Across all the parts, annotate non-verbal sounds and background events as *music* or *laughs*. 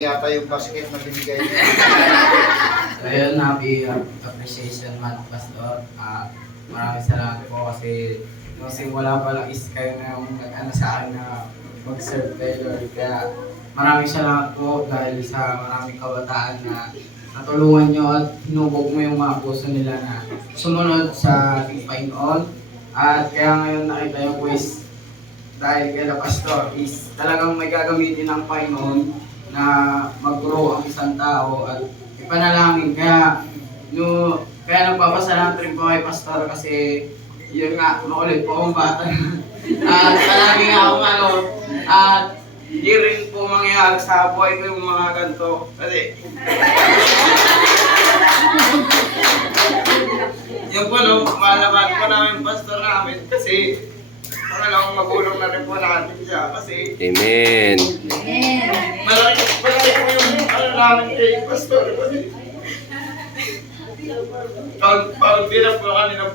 yata yung basket na binigay niya. *laughs* Ayun, happy uh, appreciation month, Pastor. Ah, maraming salamat po kasi kasi wala pa lang is kayo na yung nag-ano sa akin na mag-serve kay Lord. Kaya maraming salamat po dahil sa maraming kabataan na natulungan nyo at hinubog mo yung mga puso nila na sumunod sa ating Panginoon. At kaya ngayon nakita yung quiz dahil kay La Pastor is talagang may gagamitin ng Panginoon na mag-grow ang isang tao at ipanalangin. Kaya, no, kaya nagpapasalamat rin po kay Pastor kasi yun nga, makulit po akong bata. *laughs* at palagi nga akong ano, at di rin po mangyayari sa buhay ko yung mga ganito. Kasi, *laughs* yun po no, malaman po namin pastor namin kasi pangalawang magulang na rin po natin siya kasi Amen. Malaki, malaki po yung ano namin kay Pastor. Kasi pag paunti na po kami ng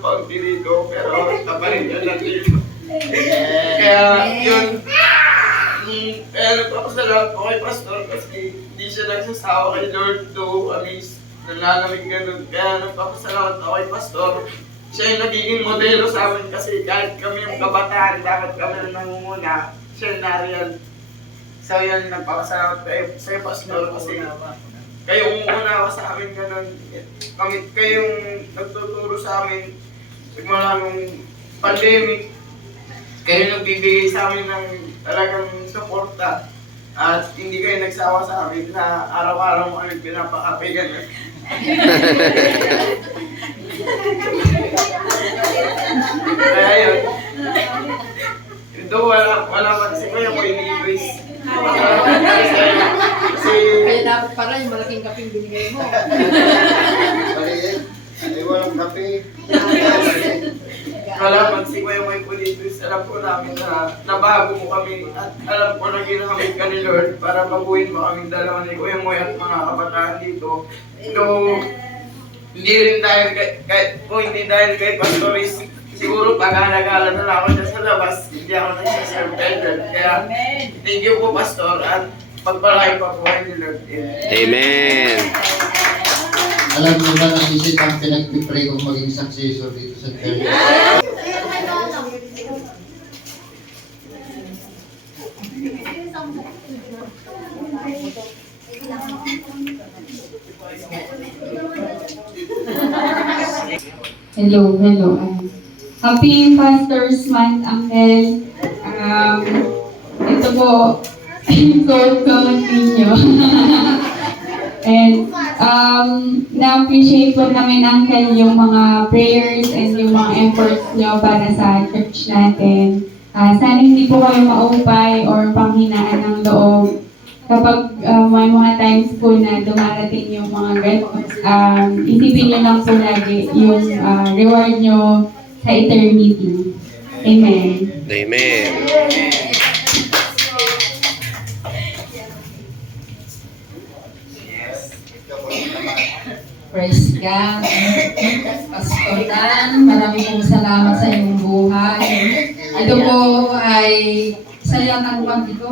pero naparin yan lang dito. Kaya yun, mm, kaya nagpapasalamat po kay Pastor kasi hindi siya nagsasawa kay Lord to amis nalalamig ganun. Kaya nagpapasalamat ako kay Pastor. Siya yung nagiging modelo sa amin kasi kahit kami yung kabataan, dapat kami na nangunguna, siya yung nariyan. So yun, nagpapasalamat kayo sa Pastor kasi kayo umuunawa sa amin ganun. Kami, kayong nagtuturo sa amin simula nung pandemic. Kayo nagbibigay sa amin ng talagang suporta. At hindi kayo nagsawa sa amin na araw-araw kami pinapakape ganun. *laughs* Kaya yun. Ito wala, wala pa si Kuya mo ini-quiz. Kasi, Kaya dapat pala yung malaking kaping binigay mo. Maliit. Ay, walang kape. wala pa si Kuya mo ini-quiz. Alam po namin na nabago mo kami at alam ko na ginamit ka ni Lord para baguhin mo kaming dalawa ni Kuya Moy at mga kabataan dito. Though, hindi rin dahil kay, kay kung hindi dahil kay Pastoris, siguro pag-alagala na lang ako dyan sa labas, hindi ako Lord. Kaya, thank you po Pastor at pagpalay pa po kayo ni Lord. Amen. Alam mo ba na isip ang pinagpipray kong maging successor dito sa church? Hello, hello. Happy Pastor's Month, Uncle. Um, ito po, gold comment niyo. and um, na-appreciate po namin, Uncle, yung mga prayers and yung mga efforts niyo para sa church natin. Ah, sana hindi po kayo maupay or panghinaan ng loob kapag uh, may mga times po na dumarating yung mga ganun, um, isipin nyo lang po lagi yung uh, reward nyo sa eternity. Amen. Amen. Praise God. Pastor Dan, marami pong salamat sa iyong buhay. Ito po ay saya tanggap ito.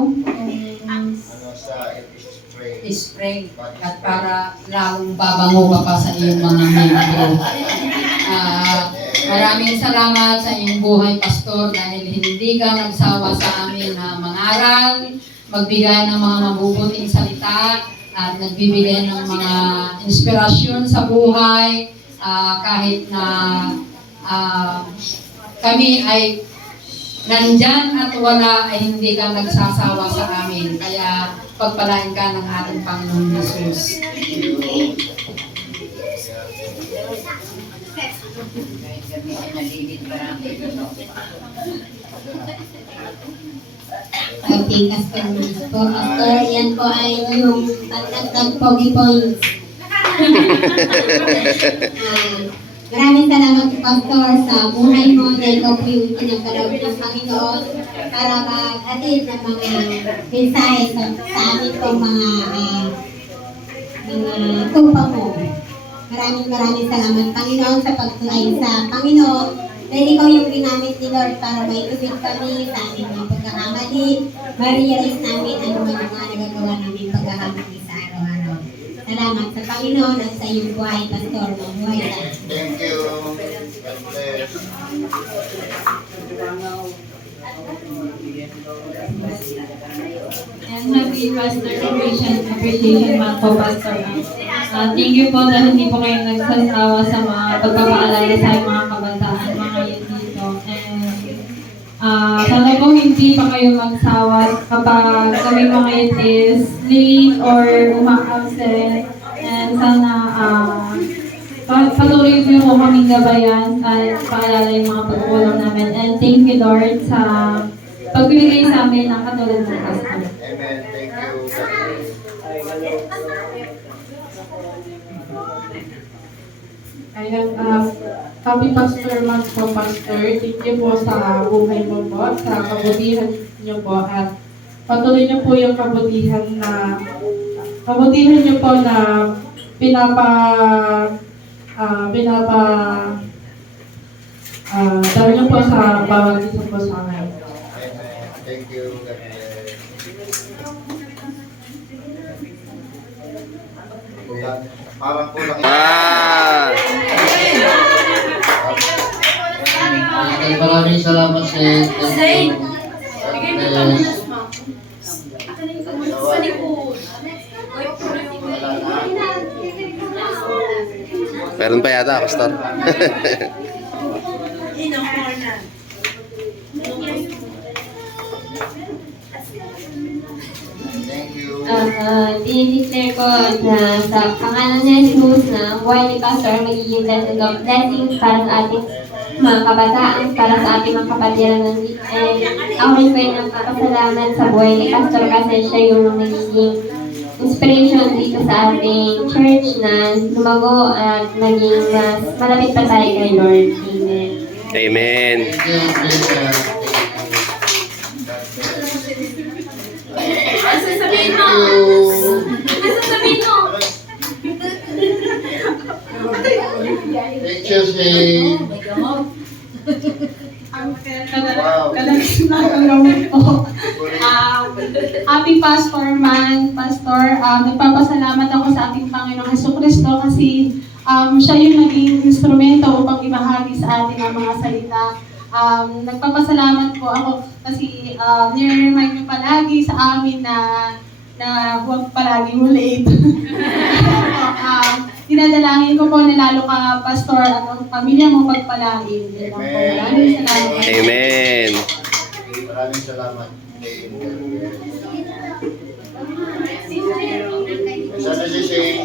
Spray? at para lalong babango ka pa sa iyong mga membro. At maraming salamat sa iyong buhay, Pastor, dahil hindi ka nagsawa sa amin na mangaral, magbigay ng mga mabubuting salita, at nagbibigay ng mga inspirasyon sa buhay, ah, kahit na ah, kami ay nandyan at wala ay hindi ka nagsasawa sa amin. Kaya pagpalain ka ng ating Panginoon Jesus. Okay, Luis po. Pastor, yan po ay yung pagdagdag pogi points. *laughs* Ah, maraming salamat po, Pastor, sa buhay mo dahil ikaw po yung pinagkaloob ng Panginoon para mag-atid ng mga mensahe sa, sa amin po mga ah, mga tupa mo. Maraming maraming salamat, Panginoon, sa pagtulay sa Panginoon. Dahil ikaw yung ginamit ni Lord para may tubig kami sa aming mga pagkakamali, ma-realize namin ano yung mga nagagawa namin araw-araw. Salamat sa Panginoon at sa iyong buhay, Pastor. Mabuhay ka. Thank you. God bless. And happy Pastor Appreciation, Appreciation Month po, Pastor. Ah, thank you po dahil hindi po kayo nagsasawa sa mga pagpapaalala sa mga ah, sana po hindi pa kayo magsawa kapag kami mga youth is late or uma-absent. And sana pa- patuloy niyo po kaming gabayan at paalala yung mga pagkukulang namin. And thank you Lord sa pagbibigay sa amin ng katulad ng Pastor. Amen. Thank you. Ayan, uh, Happy Pastor Month po, Pastor. Thank you po sa buhay mo po, sa kabutihan niyo po, at patuloy niyo po yung kabutihan na, kabutihan niyo po na pinapa, ah, pinapa, ah, dahil niyo po sa bawat isa po sa amin. Amen. Thank you. God bless. Parang. Ah! Okay, maraming salamat sa Zayn. Meron pa yata, Pastor. Thank you. Uh, dinideclare ko na sa pangalan ni Jesus na ang buhay ni Pastor magiging blessing of blessings para sa ating mga kabataan, para sa ating mga kapatiran ng And ako rin po ay nagpapasalamat sa buhay ni Pastor kasi siya yung nagiging inspiration dito sa ating church na lumago at maging mas malapit pa tayo kay Lord. Amen. Amen. Thank you, Brenda. Thank you. Thank you, Zayn. Wow. Po. Um, Happy Pastor Man, Pastor. Um, nagpapasalamat ako sa ating Panginoong Heso Kristo kasi um, siya yung naging instrumento upang ibahagi sa atin ang mga salita. Um, nagpapasalamat po ako kasi um, nire-remind niyo palagi sa amin na na huwag palagi late. *laughs* um, dinadalangin ko po na lalo ka, Pastor, at ang pamilya mo pagpalain. Maraming salamat. Amen. Maraming salamat. Sana si Zayn.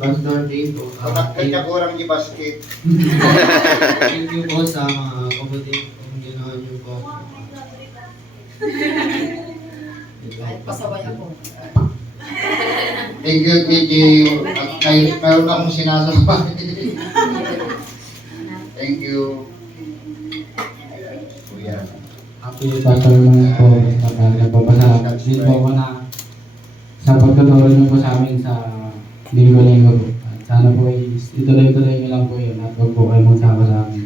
Pastor dito. Bakit kanya kurang yung basket? Thank you po sa mga kabuting kong ginawa niyo po. Pasaway ako. Thank you, KJ. At kayo, meron akong sinasabay. Thank you. Kuya. Happy Pastor naman po. Pagka nagpapasalamat din po ako na sa pagtuturo niyo po sa amin sa linggo-linggo po. At sana po ay ituloy-tuloy niyo lang po yun at huwag po kayo magsawa sa amin.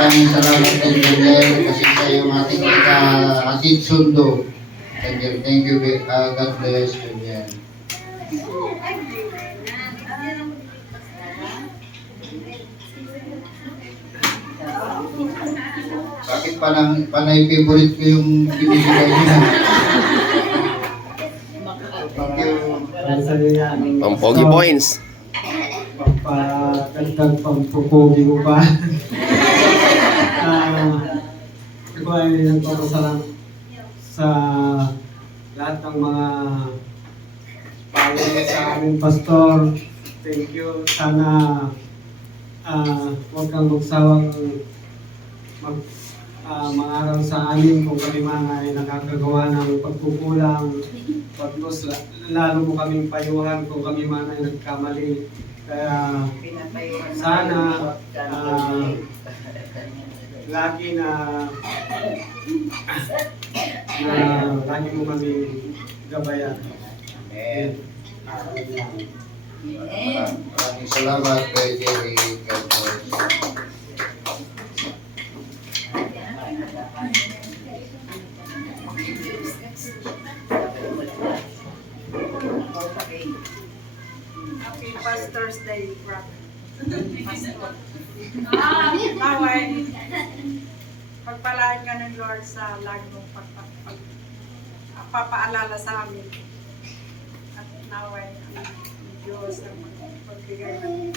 Maraming salamat din, Daniel, kasi sa yung ating ka-atid sundo. Daniel, thank you. Uh, God bless, Daniel. Bakit panang, panay favorite ko yung binibigay niya? Thank you. Yan. Pampogi points. Papadagdag pampupogi ko pa. *laughs* Ako ay nagpapasalamat sa lahat ng mga pangalaman sa aming pastor. Thank you. Sana ah huwag kang magsawang mag ah, mangaral sa amin kung kami mga ay nakakagawa ng pagkukulang. Pagkos, lalo mo kaming payuhan kung kami man ay nagkamali. Kaya sana ah, lagi na na lagi mo kami gabayan. Amen. Amen. Maraming salamat kay Jerry Cardon. Okay, Pastor's Day, brother. *laughs* Ah, naway, pagpalaan ka ng Lord sa lagi mong pagpa- pag- papaalala sa amin. At naway, ang Diyos ang magbigay ng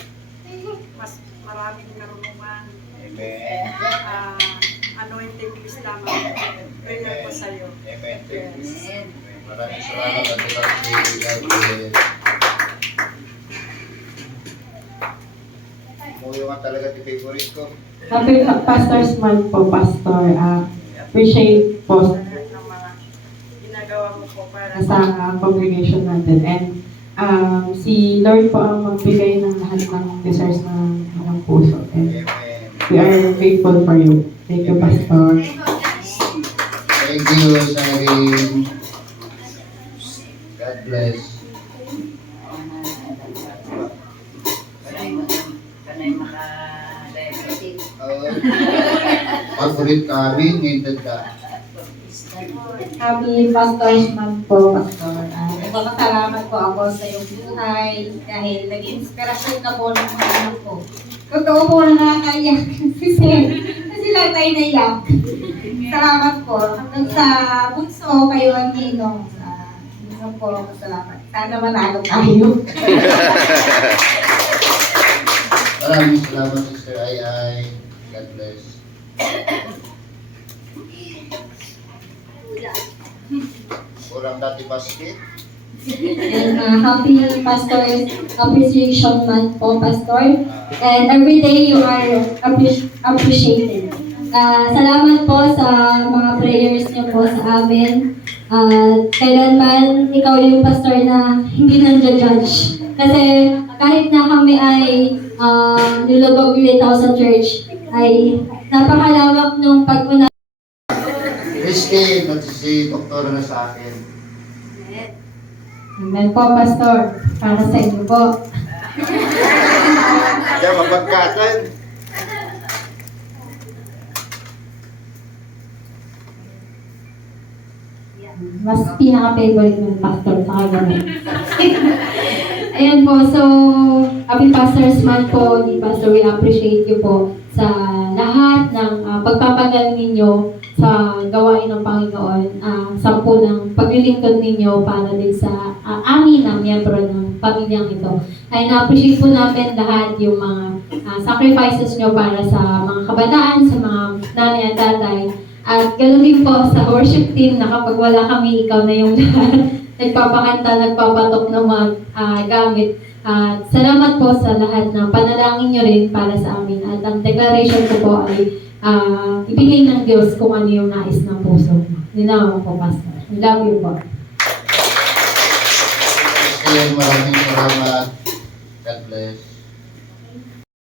mas maraming karunungan. Amen. Ah, anointing wisdom. Prayer ko sa iyo. Amen. Maraming salamat at Lord. God bless. Muyo nga talaga favorite ko. Happy Pastor's Month po, Pastor. Ah, appreciate po ng mga ginagawa mo po para sa ah, congregation natin. And um, si Lord po ang magbigay ng lahat ng desires ng mga puso. And Amen. we are grateful for you. Thank you, Pastor. Pastor's Month po, Pastor. Uh, nagpapasalamat po ako sa iyong buhay dahil naging inspirasyon ka po ng mga anak ko. Totoo po na nakakaiyak *laughs* kasi, kasi lang tayo naiyak. Salamat po. Hanggang sa bunso kayo ang ninong. Uh, ninong po, salamat. Sana manalo tayo. *laughs* Maraming salamat, Sister Ai. God bless. *laughs* Kurang dati basket. And uh, happy Pastor's Appreciation Month po, Pastor. And every day you are appreci- appreciated. Uh, salamat po sa mga prayers niyo po sa amin. Uh, kailanman ikaw yung pastor na hindi nandiyo-judge. Kasi kahit na kami ay uh, nilugog ulit sa church, ay napakalawak nung pag-una Christine, at si doktora na sa akin. Amen po, Pastor. Para sa inyo po. Kaya mapagkatan. Mas pinaka-favorite ng pastor sa ganun. *laughs* Ayan po, so Happy Pastor's Month po, di Pastor, we appreciate you po sa lahat ng ah, pagpapagaling ninyo sa gawain ng Panginoon, ah, sa po ng paglilingkod ninyo para din sa ah, amin na miyembro ng pamilyang ito. Ay na-appreciate po namin lahat yung mga ah, sacrifices nyo para sa mga kabataan, sa mga nanay at tatay. At ganoon din po sa worship team na kapag wala kami, ikaw na yung *laughs* nagpapakanta, nagpapatok ng mga ah, gamit. At salamat po sa lahat ng panalangin nyo rin para sa amin. At ang declaration ko po ay ah, ibigay ng Diyos kung ano yung nais ng puso. Ninawa po, Pastor. We love you po. Christine, maraming salamat. God bless.